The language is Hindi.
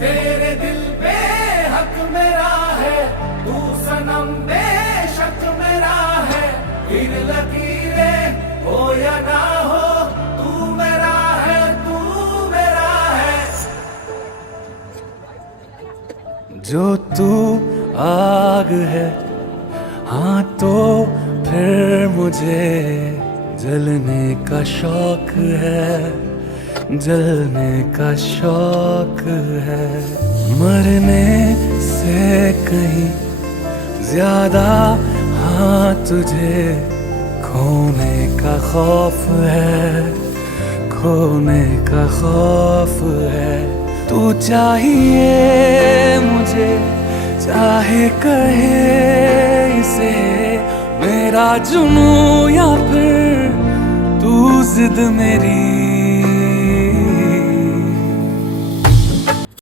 तेरे दिल पे हक मेरा है, तू सनम बेशक मेरा है। फिर लकीरें हो या ना हो, तू मेरा है, तू मेरा है। जो तू आग है, हाँ तो फिर मुझे जलने का शौक है, जलने का शौक है। मरने से कहीं ज्यादा हाँ तुझे खोने का खौफ है, खोने का खौफ है। तू चाहिए मुझे, चाहे कहे इसे मेरा जुनून या फिर तू जिद मेरी